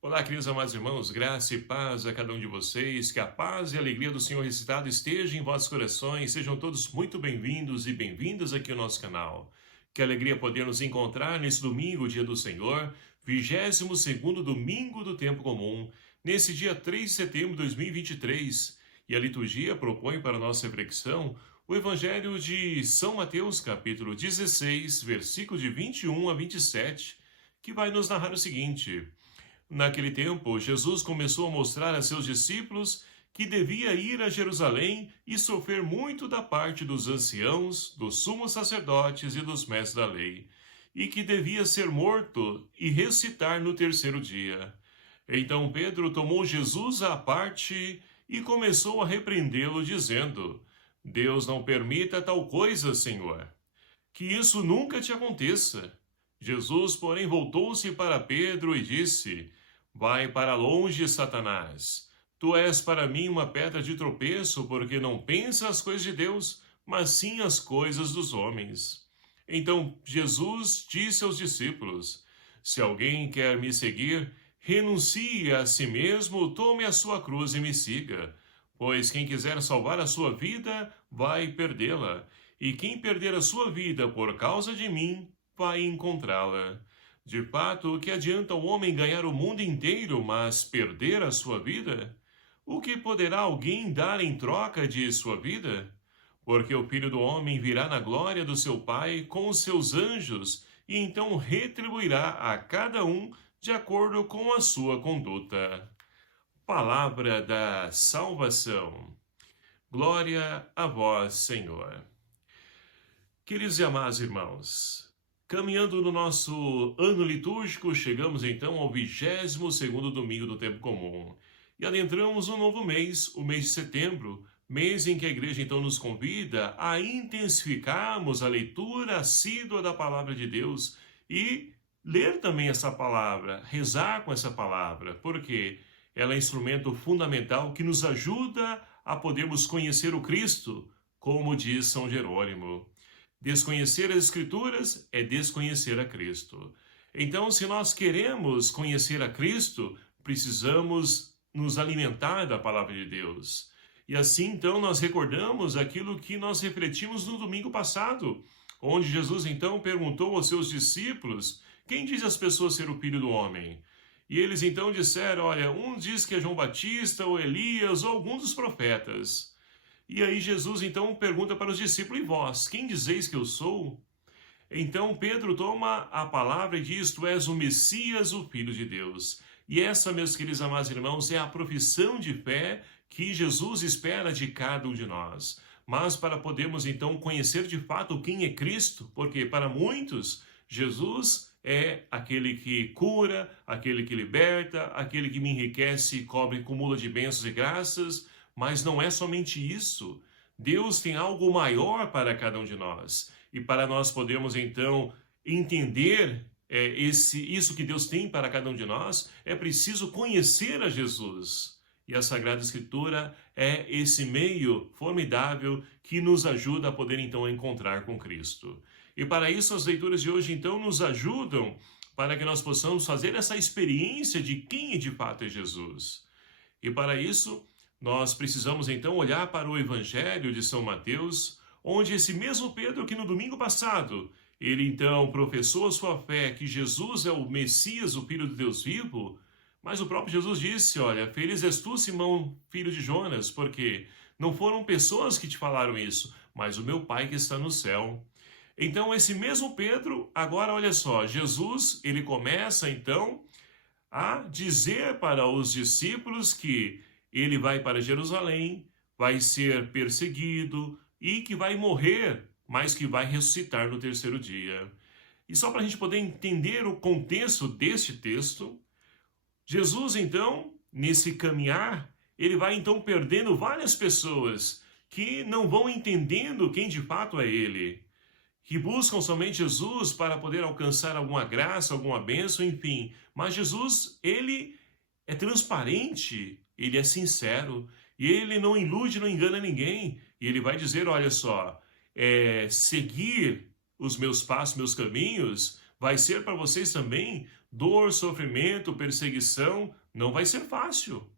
Olá, queridos amados irmãos, graça e paz a cada um de vocês, que a paz e a alegria do Senhor ressuscitado esteja em vossos corações, sejam todos muito bem-vindos e bem-vindas aqui ao nosso canal. Que alegria poder nos encontrar nesse domingo, dia do Senhor, 22º domingo do tempo comum, nesse dia 3 de setembro de 2023, e a liturgia propõe para nossa reflexão o Evangelho de São Mateus, capítulo 16, versículo de 21 a 27, que vai nos narrar o seguinte: Naquele tempo, Jesus começou a mostrar a seus discípulos que devia ir a Jerusalém e sofrer muito da parte dos anciãos, dos sumos sacerdotes e dos mestres da lei, e que devia ser morto e ressuscitar no terceiro dia. Então Pedro tomou Jesus à parte e começou a repreendê-lo, dizendo: Deus não permita tal coisa, Senhor. Que isso nunca te aconteça. Jesus, porém, voltou-se para Pedro e disse: Vai para longe, Satanás. Tu és para mim uma pedra de tropeço, porque não pensas as coisas de Deus, mas sim as coisas dos homens. Então Jesus disse aos discípulos: Se alguém quer me seguir, renuncie a si mesmo, tome a sua cruz e me siga. Pois quem quiser salvar a sua vida, vai perdê-la. E quem perder a sua vida por causa de mim, vai encontrá-la. De fato, o que adianta o homem ganhar o mundo inteiro, mas perder a sua vida? O que poderá alguém dar em troca de sua vida? Porque o Filho do Homem virá na glória do seu Pai com os seus anjos, e então retribuirá a cada um de acordo com a sua conduta. Palavra da salvação. Glória a vós, Senhor. Queridos e amados irmãos, caminhando no nosso ano litúrgico, chegamos então ao 22º domingo do tempo comum e adentramos um novo mês, o mês de setembro, mês em que a igreja então nos convida a intensificarmos a leitura assídua da palavra de Deus e ler também essa palavra, rezar com essa palavra, porque ela é instrumento fundamental que nos ajuda a podermos conhecer o Cristo, como diz São Jerônimo. Desconhecer as Escrituras é desconhecer a Cristo. Então, se nós queremos conhecer a Cristo, precisamos nos alimentar da palavra de Deus. E assim, então, nós recordamos aquilo que nós refletimos no domingo passado, onde Jesus, então, perguntou aos seus discípulos: quem diz as pessoas ser o Filho do Homem? E eles, então, disseram: olha, um diz que é João Batista, ou Elias, ou algum dos profetas. E aí Jesus então pergunta para os discípulos: e vós, quem dizeis que eu sou? Então Pedro toma a palavra e diz: tu és o Messias, o Filho de Deus. E essa, meus queridos amados irmãos, é a profissão de fé que Jesus espera de cada um de nós. Mas para podermos então conhecer de fato quem é Cristo, porque para muitos Jesus é aquele que cura, aquele que liberta, aquele que me enriquece e cobre cúmulo de bênçãos e graças. Mas não é somente isso. Deus tem algo maior para cada um de nós. E para nós podermos, então, entender isso que Deus tem para cada um de nós, é preciso conhecer a Jesus. E a Sagrada Escritura é esse meio formidável que nos ajuda a poder, então, encontrar com Cristo. E para isso, as leituras de hoje, então, nos ajudam para que nós possamos fazer essa experiência de quem de fato é Jesus. E para isso, nós precisamos então olhar para o Evangelho de São Mateus, onde esse mesmo Pedro que no domingo passado, ele então professou a sua fé que Jesus é o Messias, o Filho de Deus vivo, mas o próprio Jesus disse: olha, feliz és tu, Simão, filho de Jonas, porque não foram pessoas que te falaram isso, mas o meu Pai que está no céu. Então esse mesmo Pedro, agora olha só, Jesus, ele começa então a dizer para os discípulos que ele vai para Jerusalém, vai ser perseguido e que vai morrer, mas que vai ressuscitar no terceiro dia. E só para a gente poder entender o contexto deste texto, Jesus, então, nesse caminhar, ele vai então perdendo várias pessoas que não vão entendendo quem de fato é ele, que buscam somente Jesus para poder alcançar alguma graça, alguma bênção, enfim. Mas Jesus, ele é transparente, ele é sincero, e ele não ilude, não engana ninguém. E ele vai dizer: olha só, seguir os meus passos, meus caminhos, Vai ser para vocês também dor, sofrimento, perseguição, não vai ser fácil.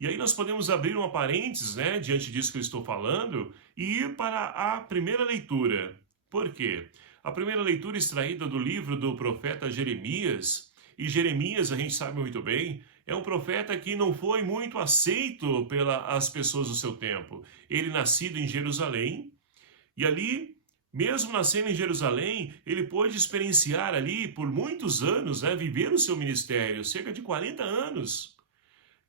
E aí nós podemos abrir uma parênteses, né, diante disso que eu estou falando, e ir para a primeira leitura. Por quê? A primeira leitura extraída do livro do profeta Jeremias, e Jeremias, a gente sabe muito bem, é um profeta que não foi muito aceito pelas pessoas do seu tempo. Ele nascido em Jerusalém, e ali, mesmo nascendo em Jerusalém, ele pôde experienciar ali por muitos anos, né, viver o seu ministério, cerca de 40 anos.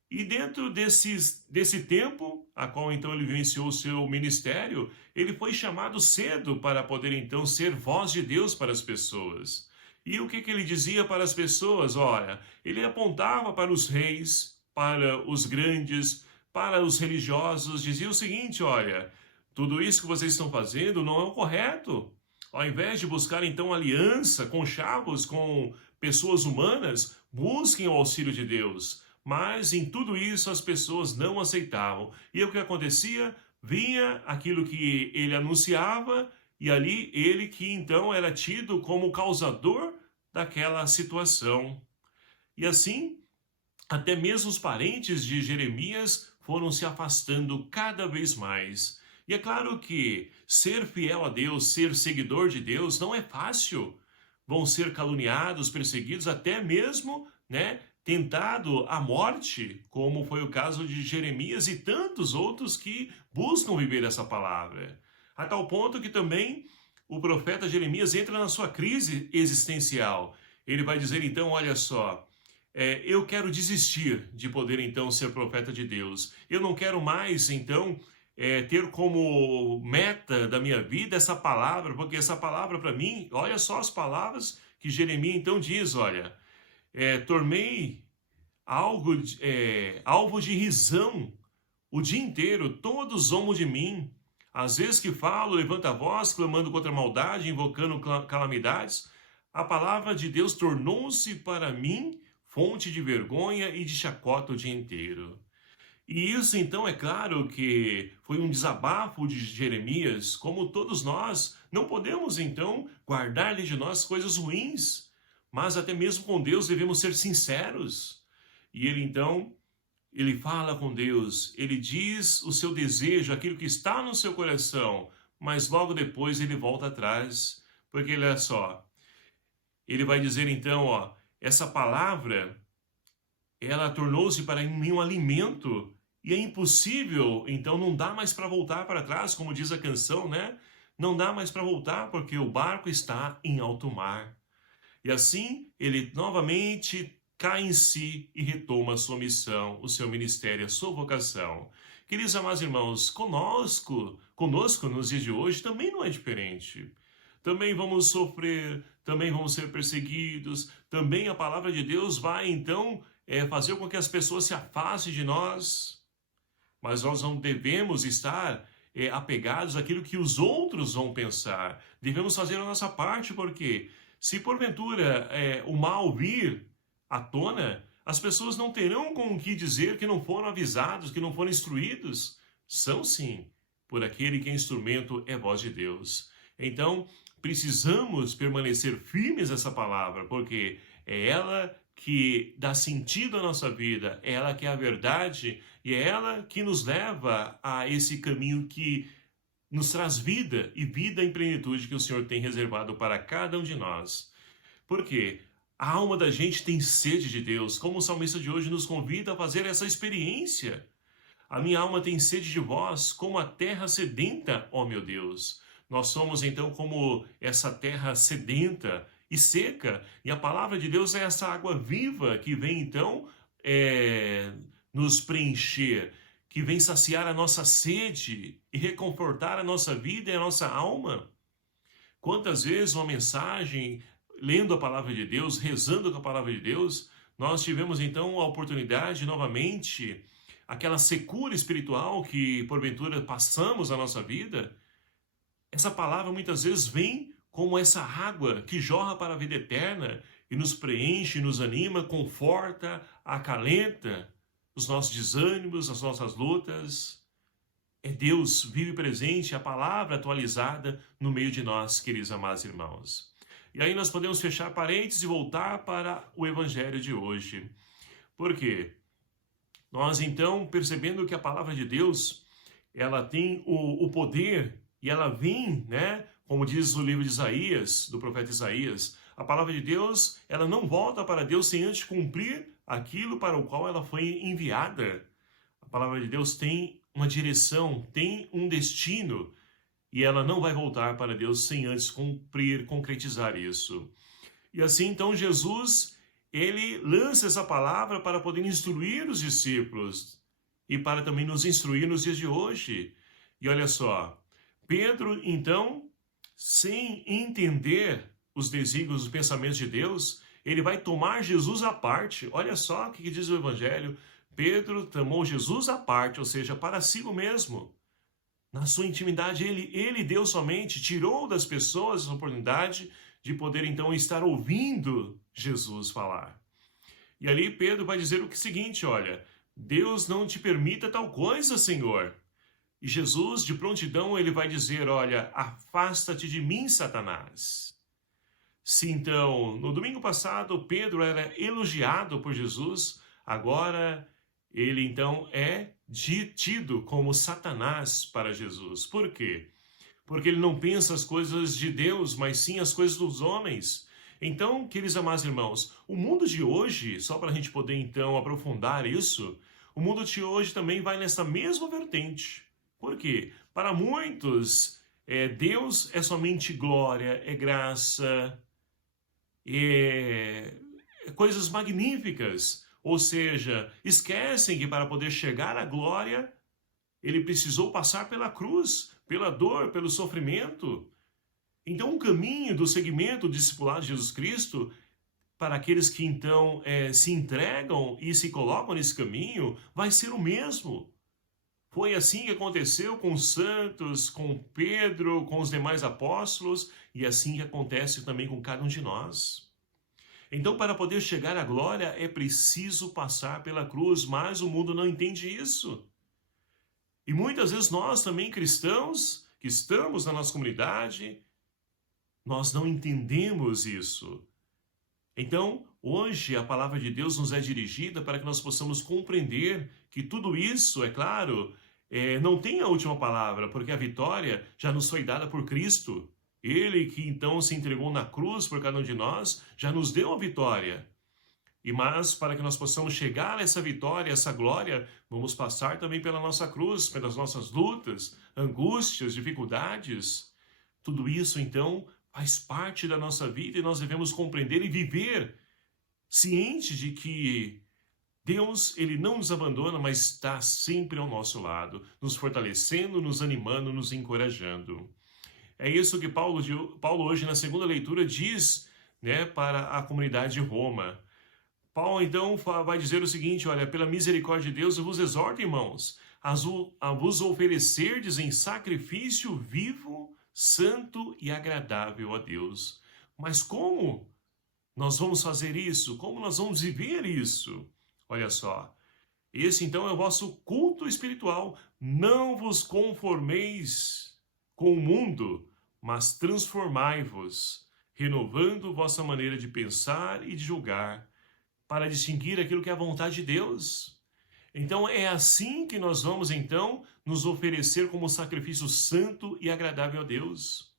E dentro desse tempo, a qual então ele vivenciou o seu ministério, ele foi chamado cedo para poder então ser voz de Deus para as pessoas. E o que ele dizia para as pessoas? Olha, ele apontava para os reis, para os grandes, para os religiosos, dizia o seguinte: olha, tudo isso que vocês estão fazendo não é o correto. Ao invés de buscar então aliança, conchavos com pessoas humanas, busquem o auxílio de Deus. Mas em tudo isso as pessoas não aceitavam. E o que acontecia? Vinha aquilo que ele anunciava, e ali ele que então era tido como causador daquela situação. E assim, até mesmo os parentes de Jeremias foram se afastando cada vez mais. E é claro que ser fiel a Deus, ser seguidor de Deus, não é fácil. Vão ser caluniados, perseguidos, até mesmo, né, tentado a morte, como foi o caso de Jeremias e tantos outros que buscam viver essa palavra. A tal ponto que também o profeta Jeremias entra na sua crise existencial. Ele vai dizer então, olha só, eu quero desistir de poder então ser profeta de Deus. Eu não quero mais então ter como meta da minha vida essa palavra, porque essa palavra para mim, olha só as palavras que Jeremias então diz, olha, tornei alvo de risão o dia inteiro, todos zombam de mim. Às vezes que falo, levanta a voz, clamando contra a maldade, invocando calamidades. A palavra de Deus tornou-se para mim fonte de vergonha e de chacota o dia inteiro. E isso, então, é claro que foi um desabafo de Jeremias, como todos nós, não podemos, então, guardar de nós coisas ruins, mas até mesmo com Deus devemos ser sinceros. E ele, então, ele fala com Deus, ele diz o seu desejo, aquilo que está no seu coração, mas logo depois ele volta atrás, porque olha só, ele vai dizer então, ó, essa palavra, ela tornou-se para mim um alimento, e é impossível, então não dá mais para voltar para trás, como diz a canção, né? Não dá mais para voltar, porque o barco está em alto mar. E assim, ele novamente cai em si e retoma a sua missão, o seu ministério, a sua vocação. Queridos amados irmãos, conosco nos dias de hoje também não é diferente. Também vamos sofrer, também vamos ser perseguidos, também a palavra de Deus vai então fazer com que as pessoas se afastem de nós, mas nós não devemos estar apegados àquilo que os outros vão pensar. Devemos fazer a nossa parte, porque se porventura o mal vir à tona, as pessoas não terão com o que dizer que não foram avisados, que não foram instruídos. São sim, por aquele que é instrumento é voz de Deus. Então, precisamos permanecer firmes nessa palavra, porque é ela que dá sentido à nossa vida, é ela que é a verdade e é ela que nos leva a esse caminho que nos traz vida e vida em plenitude que o Senhor tem reservado para cada um de nós. Porque a alma da gente tem sede de Deus, como o salmista de hoje nos convida a fazer essa experiência. A minha alma tem sede de vós, como a terra sedenta, ó meu Deus. Nós somos então como essa terra sedenta e seca, e a palavra de Deus é essa água viva que vem então nos preencher, que vem saciar a nossa sede e reconfortar a nossa vida e a nossa alma. Quantas vezes uma mensagem, lendo a palavra de Deus, rezando com a palavra de Deus, nós tivemos então a oportunidade novamente, aquela secura espiritual que porventura passamos na nossa vida, essa palavra muitas vezes vem como essa água que jorra para a vida eterna e nos preenche, nos anima, conforta, acalenta os nossos desânimos, as nossas lutas. É Deus vive presente, a palavra atualizada no meio de nós, queridos amados irmãos. E aí nós podemos fechar parênteses e voltar para o evangelho de hoje. Por quê? Nós então, percebendo que a palavra de Deus, ela tem o poder e ela vem, né? Como diz o livro de Isaías, do profeta Isaías, a palavra de Deus, ela não volta para Deus sem antes cumprir aquilo para o qual ela foi enviada. A palavra de Deus tem uma direção, tem um destino, e ela não vai voltar para Deus sem antes cumprir, concretizar isso. E assim, então, Jesus, ele lança essa palavra para poder instruir os discípulos e para também nos instruir nos dias de hoje. E olha só, Pedro, então, sem entender os desígnios, os pensamentos de Deus, ele vai tomar Jesus à parte. Olha só o que diz o Evangelho. Pedro tomou Jesus à parte, ou seja, para si mesmo. Na sua intimidade, ele Deus somente tirou das pessoas a oportunidade de poder então estar ouvindo Jesus falar. E ali Pedro vai dizer o seguinte, olha, Deus não te permita tal coisa, Senhor. E Jesus, de prontidão, ele vai dizer, olha, afasta-te de mim, Satanás. Se então, no domingo passado, Pedro era elogiado por Jesus, agora ele então é tido como Satanás para Jesus. Por quê? Porque ele não pensa as coisas de Deus, mas sim as coisas dos homens. Então, queridos amados irmãos, o mundo de hoje, só para a gente poder então aprofundar isso, o mundo de hoje também vai nessa mesma vertente. Por quê? Para muitos, Deus é somente glória, é graça, coisas magníficas. Ou seja, esquecem que para poder chegar à glória, ele precisou passar pela cruz, pela dor, pelo sofrimento. Então, o caminho do seguimento do discipulado de Jesus Cristo, para aqueles que então se entregam e se colocam nesse caminho, vai ser o mesmo. Foi assim que aconteceu com os santos, com Pedro, com os demais apóstolos, e assim que acontece também com cada um de nós. Então, para poder chegar à glória, é preciso passar pela cruz, mas o mundo não entende isso. E muitas vezes nós também, cristãos, que estamos na nossa comunidade, nós não entendemos isso. Então, hoje a palavra de Deus nos é dirigida para que nós possamos compreender que tudo isso, é claro, não tem a última palavra, porque a vitória já nos foi dada por Cristo. Ele que então se entregou na cruz por cada um de nós, já nos deu a vitória. Mas para que nós possamos chegar a essa vitória, essa glória, vamos passar também pela nossa cruz, pelas nossas lutas, angústias, dificuldades. Tudo isso então faz parte da nossa vida e nós devemos compreender e viver ciente de que Deus, ele não nos abandona, mas está sempre ao nosso lado, nos fortalecendo, nos animando, nos encorajando. É isso que Paulo hoje na segunda leitura diz, né, para a comunidade de Roma. Paulo então vai dizer o seguinte, olha, pela misericórdia de Deus eu vos exorto, irmãos, a vos oferecerdes em sacrifício vivo, santo e agradável a Deus. Mas como nós vamos fazer isso? Como nós vamos viver isso? Olha só, esse então é o vosso culto espiritual. Não vos conformeis com o mundo, mas transformai-vos, renovando vossa maneira de pensar e de julgar, para distinguir aquilo que é a vontade de Deus. Então é assim que nós vamos então nos oferecer como sacrifício santo e agradável a Deus.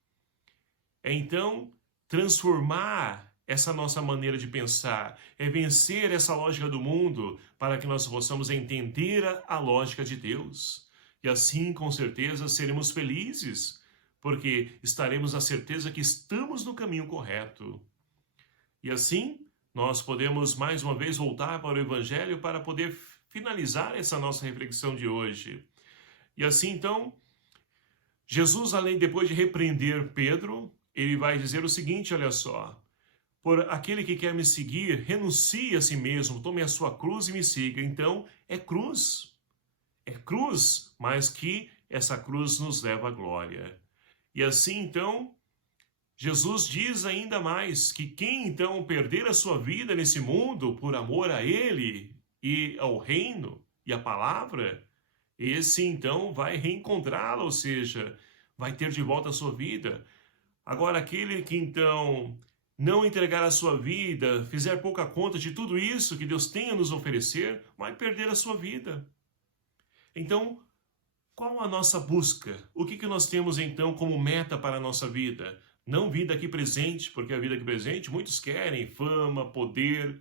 É então transformar essa nossa maneira de pensar, é vencer essa lógica do mundo para que nós possamos entender a lógica de Deus. E assim, com certeza, seremos felizes, porque estaremos na certeza que estamos no caminho correto. E assim, nós podemos mais uma vez voltar para o Evangelho para poder finalizar essa nossa reflexão de hoje. E assim, então, Jesus, depois de repreender Pedro, ele vai dizer o seguinte, olha só, por aquele que quer me seguir, renuncie a si mesmo, tome a sua cruz e me siga. Então, é cruz, mas que essa cruz nos leva à glória. E assim, então, Jesus diz ainda mais que quem então perder a sua vida nesse mundo por amor a Ele e ao reino e à palavra, esse então vai reencontrá-la, ou seja, vai ter de volta a sua vida. Agora, aquele que então não entregar a sua vida, fizer pouca conta de tudo isso que Deus tem a nos oferecer, vai perder a sua vida. Então, qual a nossa busca? O que nós temos então como meta para a nossa vida? Não vida aqui presente, porque a vida aqui presente muitos querem fama, poder,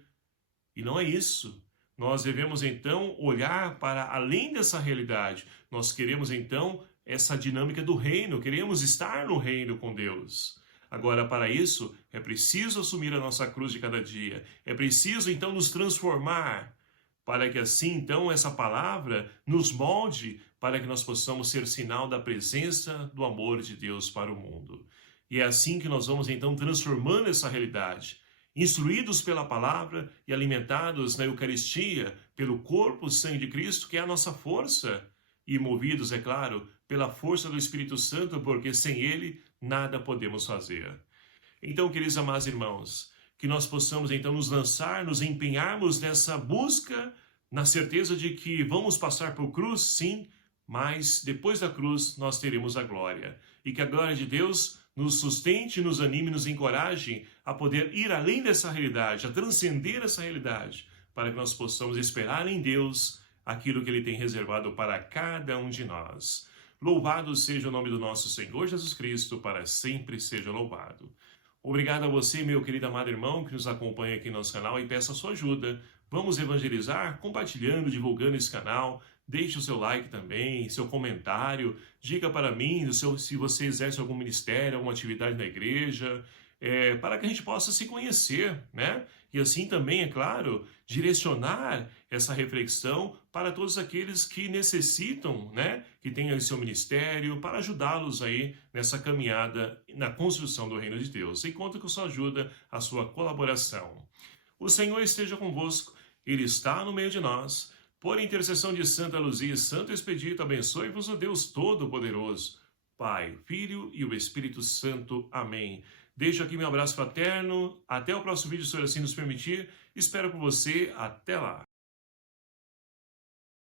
e não é isso. Nós devemos então olhar para além dessa realidade. Nós queremos então essa dinâmica do reino, queremos estar no reino com Deus. Agora, para isso, é preciso assumir a nossa cruz de cada dia. É preciso então nos transformar, para que assim então essa palavra nos molde, para que nós possamos ser sinal da presença do amor de Deus para o mundo. E é assim que nós vamos então transformando essa realidade, instruídos pela palavra e alimentados na Eucaristia, pelo corpo e sangue de Cristo, que é a nossa força, e movidos, é claro, pela força do Espírito Santo, porque sem ele nada podemos fazer. Então, queridos amados irmãos, que nós possamos então nos lançar, nos empenharmos nessa busca, na certeza de que vamos passar por cruz, sim, mas depois da cruz nós teremos a glória. E que a glória de Deus nos sustente, nos anime, nos encoraje a poder ir além dessa realidade, a transcender essa realidade, para que nós possamos esperar em Deus aquilo que Ele tem reservado para cada um de nós. Louvado seja o nome do nosso Senhor Jesus Cristo, para sempre seja louvado. Obrigado a você, meu querido amado irmão, que nos acompanha aqui no nosso canal e peço a sua ajuda. Vamos evangelizar compartilhando, divulgando esse canal. Deixe o seu like também, seu comentário. Diga para mim se você exerce algum ministério, alguma atividade na igreja, para que a gente possa se conhecer, né? E assim também, é claro, direcionar essa reflexão para todos aqueles que necessitam, né? Que tenham seu ministério, para ajudá-los aí nessa caminhada na construção do reino de Deus. E conto com a sua ajuda, a sua colaboração. O Senhor esteja convosco, Ele está no meio de nós. Por intercessão de Santa Luzia e Santo Expedito, abençoe-vos o Deus Todo-Poderoso, Pai, Filho e o Espírito Santo. Amém. Deixo aqui meu abraço fraterno. Até o próximo vídeo, se assim nos permitir. Espero por você. Até lá.